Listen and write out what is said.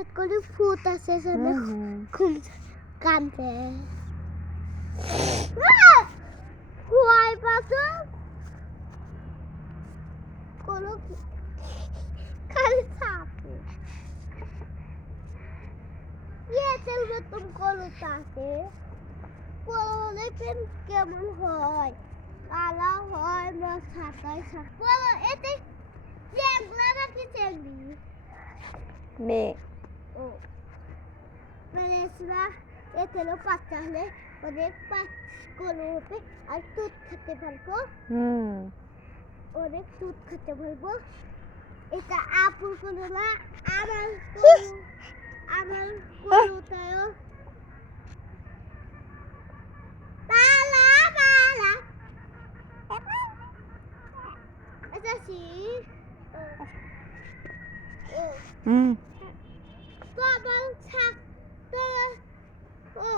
হঠাৎ করে ভূত আসে জন্য খুব কাঁদে ভয় পাতো কোনো খালি থাকে ইয়েতের মতন কোনো থাকে বলে পেন কেমন হয় কালা হয় না সাদাই বলো এতে চেংলা নাকি চেংড়ি মেয়ে ও মানে সেটা এতেরও বাচ্চা হলে অনেক পাঁচগুলো হবে আর দুধ খেতে পারবো অনেক দুধ খেতে পারবো এটা আপুর কোনো না আমার আমার কোনোটাও বালা বালা এটা কি বাবা থাক তো ও